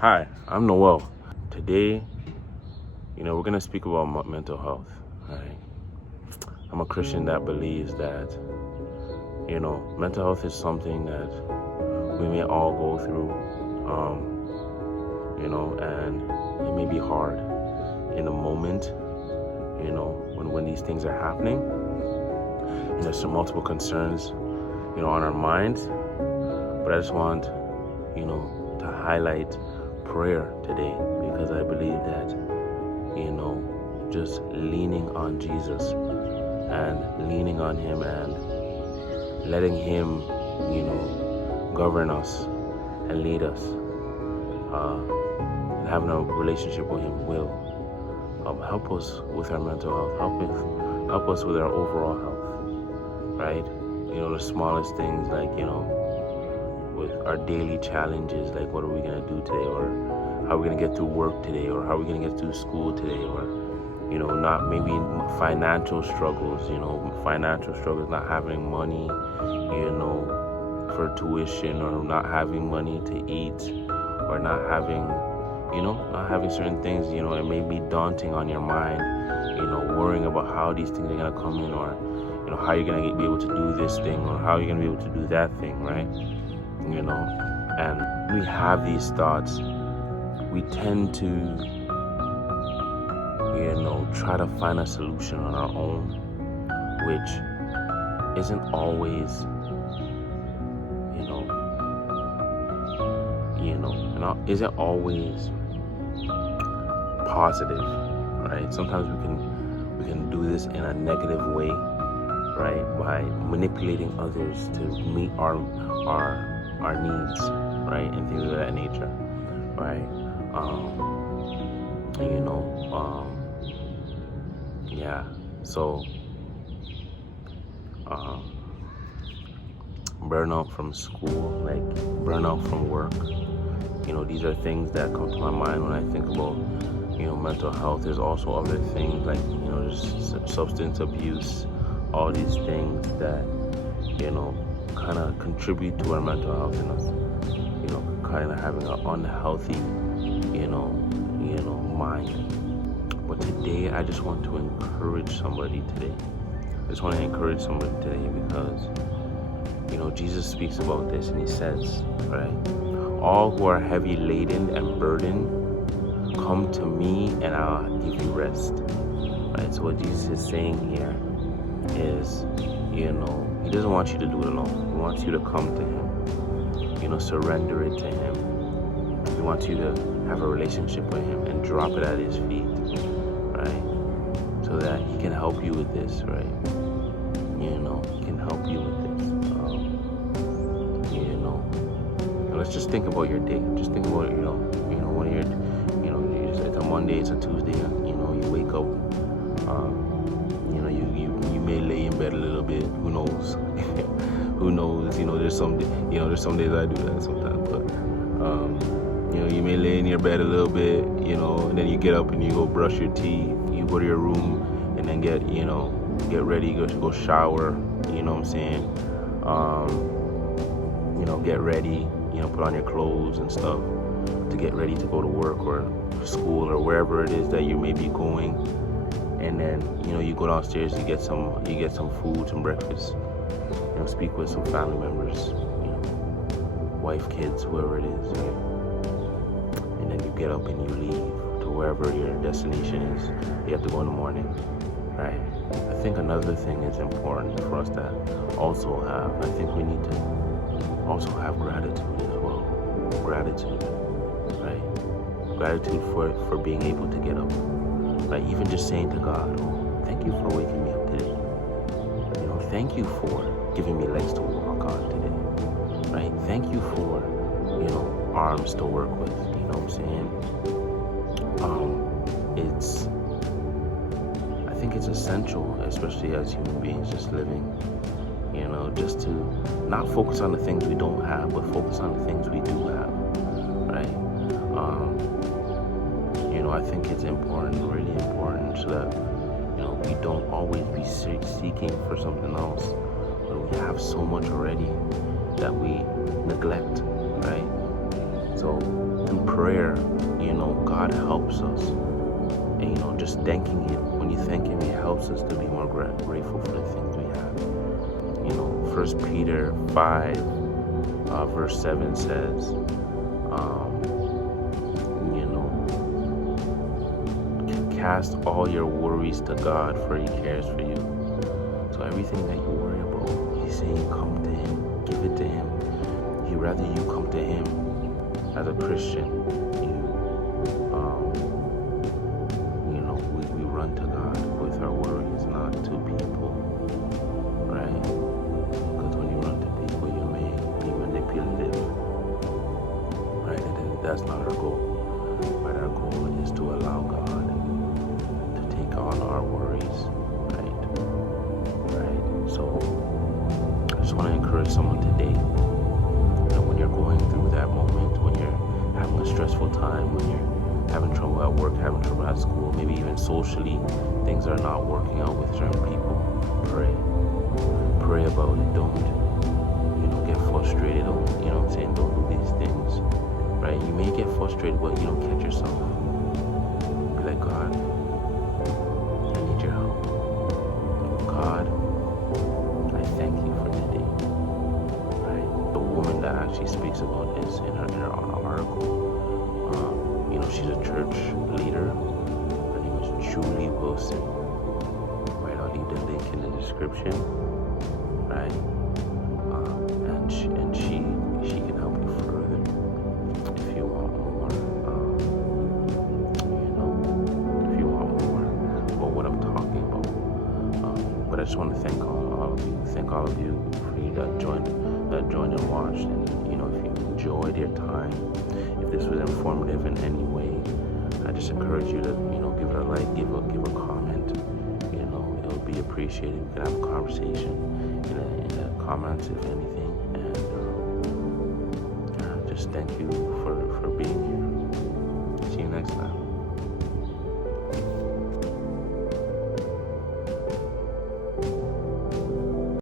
Hi, I'm Noel. Today, we're going to speak about mental health. Right? I'm a Christian that believes that, mental health is something that we may all go through, and it may be hard in the moment, when these things are happening. And there's some multiple concerns, on our minds. But I just want, to highlight prayer today because I believe that, just leaning on Jesus and leaning on Him and letting Him, govern us and lead us, and having a relationship with Him will help us with our mental health, help us with our overall health, right? The smallest things like, with our daily challenges, like what are we going to do today, or how are we going to get through work today, or how are we going to get through school today, or not maybe financial struggles, not having money, for tuition, or not having money to eat, or not having certain things, it may be daunting on your mind, worrying about how these things are going to come in, or, how you're going to be able to do this thing, or how you're going to be able to do that thing, right? And we have these thoughts, we tend to, try to find a solution on our own, which isn't always, isn't always positive, right? Sometimes we can do this in a negative way, right? By manipulating others to meet our needs, right? And things of that nature, right? Yeah. So, burnout from school, like burnout from work. These are things that come to my mind when I think about, mental health. There's also other things like, there's substance abuse, all these things that, kind of contribute to our mental health in us, kind of having an unhealthy, mind. But today, I just want to encourage somebody today. Because, Jesus speaks about this and He says, right? All who are heavy laden and burdened, come to me and I'll give you rest. Right? So what Jesus is saying here is, He doesn't want you to do it alone. He wants you to come to Him, surrender it to Him. He wants you to have a relationship with Him and drop it at His feet, right? So that He can help you with this, right? He can help you with this. Let's just think about your day. Just think about, when you're, it's a Monday, it's a Tuesday, you wake up, you may lay in bed a little bit. Who knows? Who knows? There's some days I do that sometimes, but, you may lay in your bed a little bit, and then you get up and you go brush your teeth, you go to your room and then get ready, go shower, you know what I'm saying? Get ready, put on your clothes and stuff to get ready to go to work or school or wherever it is that you may be going. And then, you go downstairs, you get some food, some breakfast, speak with some family members, wife, kids, whoever it is, right? And then you get up and you leave to wherever your destination is. You have to go in the morning, right? I think another thing is important for us to also have. I think we need to also have gratitude as well. Gratitude, right? Gratitude for being able to get up, right? Even just saying to God, oh, thank you for waking me up today. Thank you for giving me legs to walk on today, right? Thank you for, arms to work with, you know what I'm saying? I think it's essential, especially as human beings just living, just to not focus on the things we don't have, but focus on the things we do have, right? I think it's important, really important, so that, we don't always be seeking for something else, but we have so much already that we neglect, right? So through prayer, God helps us. And, just thanking Him. When you thank Him, He helps us to be more grateful for the things we have. 1 Peter 5, verse 7 says, cast all your worries to God, for He cares for you. So everything that you worry about, He's saying, come to Him, give it to Him. He'd rather you come to Him as a Christian. We run to God with our worries, not to people, right? Because when you run to people, you may be manipulative, right? And that's not our goal. But our goal is to allow God to take on our worries, right? So I just want to encourage someone today that when you're going through that moment, when you're having a stressful time, when you're having trouble at work, having trouble at school, maybe even socially, things are not working out with certain people, pray about it. Don't get frustrated. Don't do these things, right? You may get frustrated, but catch yourself. Be like, God, I need your help. God, I thank you for today, right? The woman that actually speaks about this in her article, she's a church leader. Her name is Julie Wilson. Right, I'll leave the link in the description. Right, and she can help you further if you want more. If you want more about what I'm talking about. But I just want to thank all of you. Thank all of you for you that joined and watched. And if you enjoyed your time, if this was informative in any way, I just encourage you to give it a like, give a comment. It would be appreciated. We can have a conversation in the comments, if anything. And just thank you for being here.